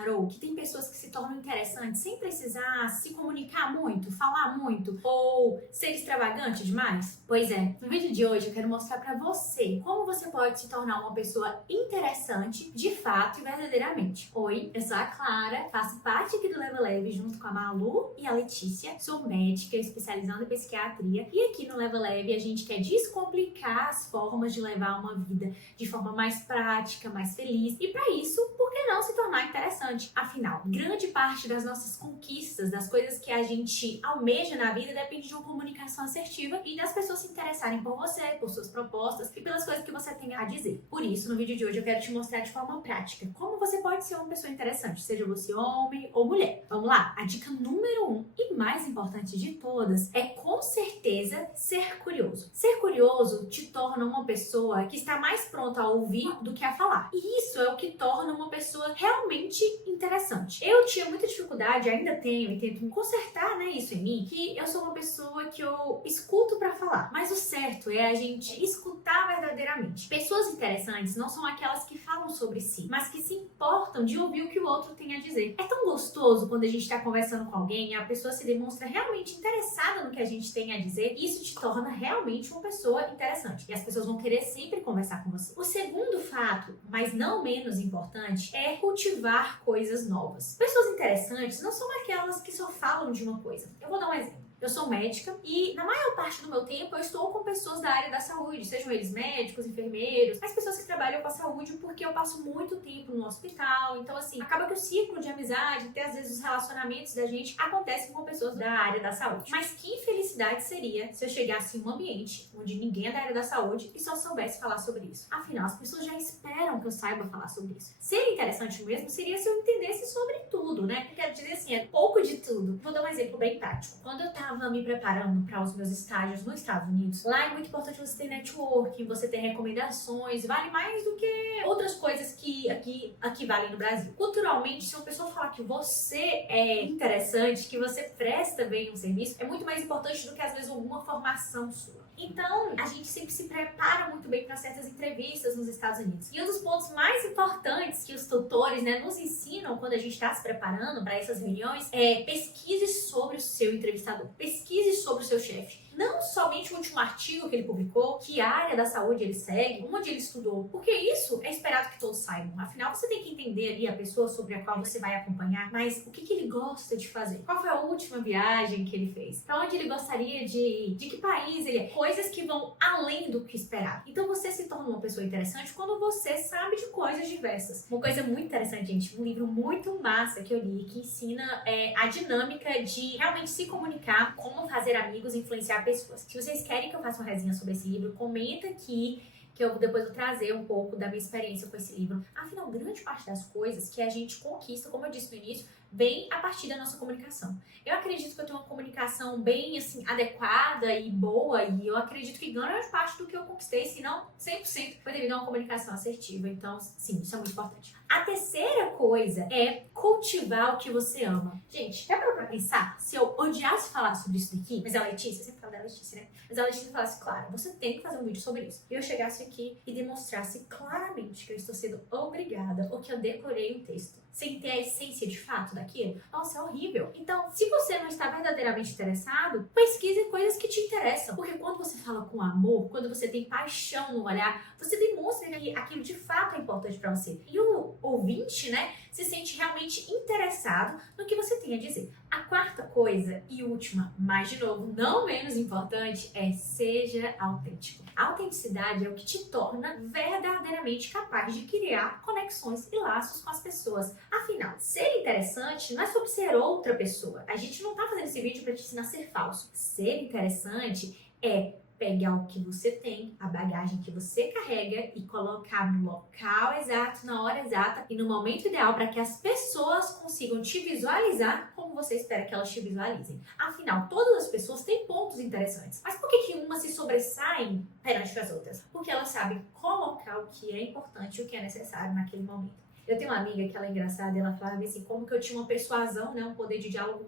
reparou que tem pessoas que se tornam interessantes sem precisar se comunicar muito, falar muito ou ser extravagante demais? Pois é, no vídeo de hoje eu quero mostrar pra você como você pode se tornar uma pessoa interessante de fato e verdadeiramente. Oi, eu sou a Clara, faço parte aqui do Leva Leve junto com a Malu e a Letícia. Sou médica especializando em psiquiatria e aqui no Leva Leve a gente quer descomplicar as formas de levar uma vida de forma mais prática, mais feliz e para isso, por que não se tornar interessante? Afinal, grande parte das nossas conquistas, das coisas que a gente almeja na vida depende de uma comunicação assertiva e das pessoas se interessarem por você, por suas propostas e pelas coisas que você tem a dizer. Por isso, no vídeo de hoje eu quero te mostrar de forma prática como você pode ser uma pessoa interessante, seja você homem ou mulher. Vamos lá? A dica número 1 e mais importante de todas é com certeza ser curioso. Ser curioso te torna uma pessoa que está mais pronta a ouvir do que a falar. E isso é o que torna uma pessoa realmente interessante. Eu tinha muita dificuldade, ainda tenho, e tento consertar, isso em mim, que eu sou uma pessoa que eu escuto pra falar. Mas o certo é a gente escutar verdadeiramente. Pessoas interessantes não são aquelas que falam sobre si, mas que se importam de ouvir o que o outro tem a dizer. É tão gostoso quando a gente tá conversando com alguém e a pessoa se demonstra realmente interessada no que a gente tem a dizer. Isso te torna realmente uma pessoa interessante. E as pessoas vão querer sempre conversar com você. O segundo fato, mas não menos importante, é cultivar coisas novas. Pessoas interessantes não são aquelas que só falam de uma coisa. Eu vou dar um exemplo. Eu sou médica e na maior parte do meu tempo eu estou com pessoas da área da saúde, sejam eles médicos, enfermeiros, as pessoas que trabalham com a saúde porque eu passo muito tempo no hospital, então assim, acaba que o ciclo de amizade, até às vezes os relacionamentos da gente acontecem com pessoas da área da saúde. Mas que infelicidade seria se eu chegasse em um ambiente onde ninguém é da área da saúde e só soubesse falar sobre isso. Afinal, as pessoas já esperam que eu saiba falar sobre isso. Ser interessante mesmo seria se eu entendesse sobre tudo, né? Eu quero dizer assim, é pouco de tudo. Vou dar um exemplo bem prático. Quando eu tava me preparando para os meus estágios nos Estados Unidos, lá é muito importante você ter networking, você ter recomendações, vale mais do que outras coisas que aqui valem no Brasil. Culturalmente, se uma pessoa falar que você é interessante, que você presta bem um serviço, é muito mais importante do que às vezes alguma formação sua. Então, a gente sempre se prepara muito bem para certas entrevistas nos Estados Unidos. E um dos pontos mais importantes que os tutores, nos ensinam quando a gente está se preparando para essas reuniões é pesquise sobre o seu entrevistador. Pesquise sobre o seu chefe. Não somente o último artigo que ele publicou, que área da saúde ele segue, onde ele estudou, porque isso é esperado que todos saibam. Afinal, você tem que entender ali a pessoa sobre a qual você vai acompanhar, mas o que ele gosta de fazer? Qual foi a última viagem que ele fez? Para onde ele gostaria de ir? De que país ele é? Coisas que vão além do que esperar. Então você se torna uma pessoa interessante quando você sabe de coisas diversas. Uma coisa muito interessante, gente, um livro muito massa que eu li, que ensina a dinâmica de realmente se comunicar, como fazer amigos, influenciar pessoas. Se vocês querem que eu faça uma resenha sobre esse livro, comenta aqui que eu depois vou trazer um pouco da minha experiência com esse livro. Afinal, grande parte das coisas que a gente conquista, como eu disse no início, vem a partir da nossa comunicação. Eu acredito que eu tenho uma comunicação bem, adequada e boa, e eu acredito que grande parte do que eu conquistei, se não 100%, foi devido a uma comunicação assertiva. Então, sim, isso é muito importante. A terceira coisa é cultivar o que você ama. Gente, já parou pra pensar? Se eu odiasse falar sobre isso daqui, mas a Letícia, sempre falo da Letícia, Mas a Letícia falasse, claro, você tem que fazer um vídeo sobre isso. E eu chegasse aqui e demonstrasse claramente que eu estou sendo obrigada ou que eu decorei um texto sem ter a essência de fato daquilo, nossa, é horrível. Então, se você não está verdadeiramente interessado, pesquise coisas que te interessam. Porque quando você fala com amor, quando você tem paixão no olhar, você demonstra que aquilo de fato é importante para você. E o ouvinte, se sente realmente interessado no que você tem a dizer. A quarta coisa e última, mas de novo, não menos importante, é seja autêntico. A autenticidade é o que te torna verdadeiramente capaz de criar conexões e laços com as pessoas. Afinal, ser interessante não é sobre ser outra pessoa. A gente não tá fazendo esse vídeo para te ensinar a ser falso. Ser interessante é pegar o que você tem, a bagagem que você carrega e colocar no local exato, na hora exata e no momento ideal para que as pessoas consigam te visualizar como você espera que elas te visualizem. Afinal, todas as pessoas têm pontos interessantes. Mas por que umas se sobressaem perante as outras? Porque elas sabem colocar o que é importante e o que é necessário naquele momento. Eu tenho uma amiga que ela é engraçada, ela falava assim, como que eu tinha uma persuasão, né, um poder de diálogo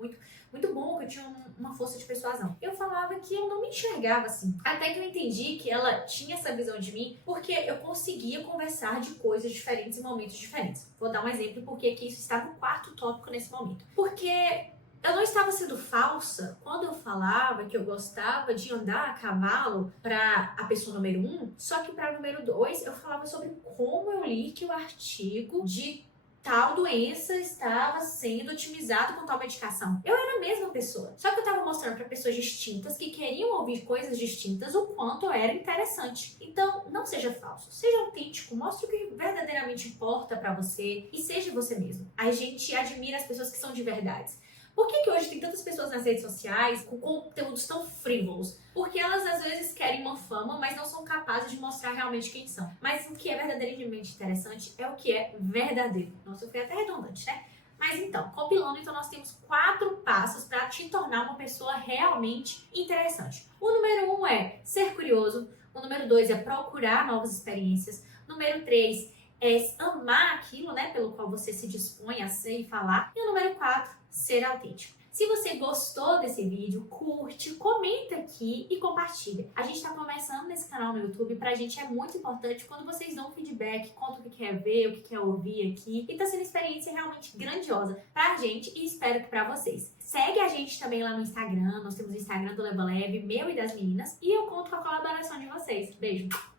muito bom, que eu tinha uma força de persuasão. Eu falava que eu não me enxergava assim. Até que eu entendi que ela tinha essa visão de mim porque eu conseguia conversar de coisas diferentes em momentos diferentes. Vou dar um exemplo porque que isso está no quarto tópico nesse momento. Porque eu não estava sendo falsa quando eu falava que eu gostava de andar a cavalo para a pessoa número 1, só que para número 2 eu falava sobre como eu li que o artigo de tal doença estava sendo otimizado com tal medicação. Eu era a mesma pessoa, só que eu estava mostrando para pessoas distintas que queriam ouvir coisas distintas o quanto eu era interessante. Então, não seja falso, seja autêntico, mostre o que verdadeiramente importa para você e seja você mesmo. A gente admira as pessoas que são de verdade. Por que hoje tem tantas pessoas nas redes sociais com conteúdos tão frívolos? Porque elas às vezes querem uma fama, mas não são capazes de mostrar realmente quem são. Mas o que é verdadeiramente interessante é o que é verdadeiro. Nossa, eu fui até redundante, né? Mas então, compilando, então nós temos 4 passos para te tornar uma pessoa realmente interessante. O número 1 é ser curioso. O número 2 é procurar novas experiências. Número 3 é amar aquilo, né, pelo qual você se dispõe a ser e falar. E o número 4, ser autêntico. Se você gostou desse vídeo, curte, comenta aqui e compartilha. A gente está começando nesse canal no YouTube, pra gente é muito importante quando vocês dão feedback, conta o que quer ver, o que quer ouvir aqui. E tá sendo uma experiência realmente grandiosa pra gente e espero que pra vocês. Segue a gente também lá no Instagram, nós temos o Instagram do Leva Leve, meu e das meninas, e eu conto com a colaboração de vocês. Beijo!